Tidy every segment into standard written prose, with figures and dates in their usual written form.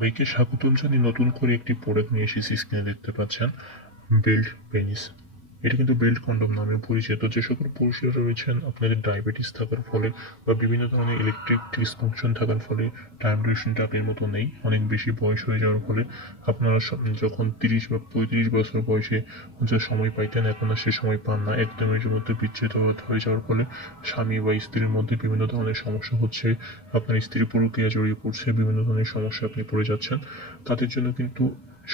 সবাইকে স্বাগতম জানিয়ে নতুন করে একটি প্রোডাক্ট নিয়ে এসেছি। স্ক্রিনে দেখতে পাচ্ছেন বেল্ট পেনিস। এটা কিন্তু বেল্ট কন্ডম নামে পরিচিত। যে সকল পুরুষরা রয়েছেন আপনাদের ডায়াবেটিস থাকার ফলে বা বিভিন্ন ধরনের ইলেকট্রিক ডিসফাংশন থাকার ফলে টাইম ডিউরেশনটা আগের মতো নেই, অনেক বেশি বয়স হয়ে যাওয়ার ফলে আপনারা যখন 30 বা 35 বছর বয়সে যে সময় পাইতেন এখন আর সে সময় পান না। একদমই মধ্যে বিচ্ছেদ হয়ে যাওয়ার ফলে স্বামী বা স্ত্রীর মধ্যে বিভিন্ন ধরনের সমস্যা হচ্ছে, আপনার স্ত্রী প্রক্রিয়া জড়িয়ে পড়ছে, বিভিন্ন ধরনের সমস্যা আপনি পড়ে যাচ্ছেন। তাদের জন্য কিন্তু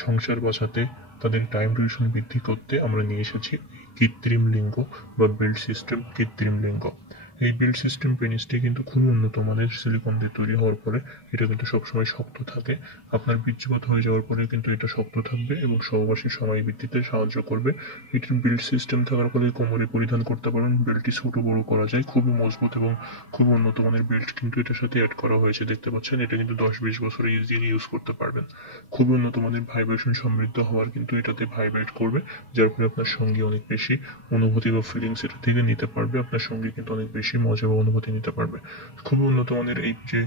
সংসার বাঁচাতে, তাদের টাইম ডিউরেশন বৃদ্ধি করতে আমরা নিয়ে এসেছি কৃত্রিম লিঙ্গ বা বেল্ট সিস্টেম কৃত্রিম লিঙ্গ। এই বেল্ট সিস্টেম পেনিসটি কিন্তু খুবই উন্নত মানের সিলিকন দিয়ে তৈরি হওয়ার পরে এটা কিন্তু সবসময় শক্ত থাকে। আপনার বীর্যপাত হয়ে যাওয়ার পরে কিন্তু এটা শক্ত থাকবে এবং সহবাসের সময় বৃদ্ধিতে সাহায্য করবে। এটির বেল্ট সিস্টেম থাকার ফলে কোমরে পরিধান করতে পারেন, বেল্টটি ছোট বড় করা যায়, খুবই মজবুত এবং খুব উন্নত মানের বেল্ট কিন্তু এটার সাথে অ্যাড করা হয়েছে। দেখতে পাচ্ছেন এটা কিন্তু 10-20 বছরে ইজিলি ইউজ করতে পারবেন। খুবই উন্নত মানের ভাইব্রেশন সমৃদ্ধ হওয়ার কিন্তু এটাতে ভাইব্রেট করবে, যার ফলে আপনার সঙ্গী অনেক বেশি অনুভূতি বা ফিলিংস এটা থেকে নিতে পারবে। আপনার সঙ্গী কিন্তু অনেক বেশি মজা বা অনুভূতি নিতে পারবে। খুবই উন্নত মানের এই যে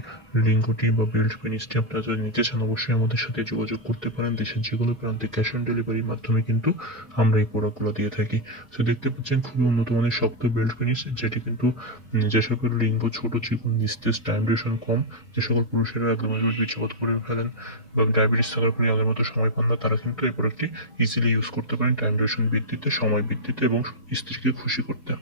লিঙ্গটি বা বেল্ট পেনিসটি আপনারা যদি নিতে চান অবশ্যই আমাদের সাথে যোগাযোগ করতে পারেন। দেশের যে কোনো প্রান্তে ক্যাশ অন ডেলিভারির মাধ্যমে কিন্তু আমরা এই প্রোডাক্টগুলো দিয়ে থাকি। তো দেখতে পাচ্ছেন খুবই উন্নত মানের শক্ত বেল্ট পেনিস, যেটি কিন্তু যে সকল লিঙ্গ ছোট, চিকন, নিস্তেজ, টাইম ডিউরেশন কম, যে সকল পুরুষেরা একদম বীর্যপাত করে ফেলেন বা ডায়াবেটিস থাকার ফলে আগের মতো সময় পান না, তারা কিন্তু এই প্রোডাক্টটি ইজিলি ইউজ করতে পারেন টাইম ডিউরেশন বৃদ্ধিতে, সময় বৃদ্ধিতে এবং স্ত্রীকে খুশি করতে।